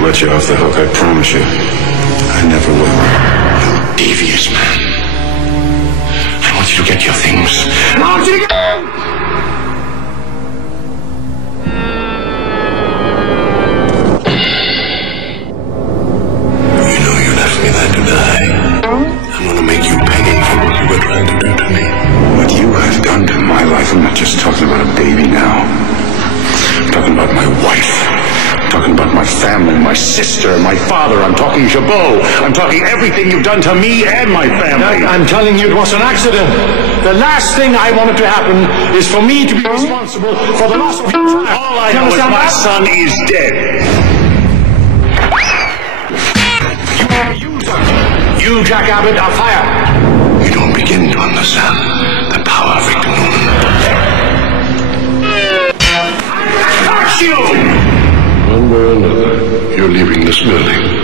I'll let you off the hook, I promise you. I never will. You devious man. I want you to get your things. I want you to get... You know you left me there to die. I'm gonna make you pay for what you were trying to do to me. What you have done to my life, I'm not just talking about a baby now. I'm talking about my wife. I'm talking about my family, my sister, my father. I'm talking Jabot. I'm talking everything you've done to me and my family. I'm telling you it was an accident. The last thing I wanted to happen is for me to be responsible for the loss of your child. All I know is my son is dead. You are a user. You, Jack Abbott, are fired. You don't begin to understand the power of Victor Newman. Touch you! One way or another, you're leaving this building.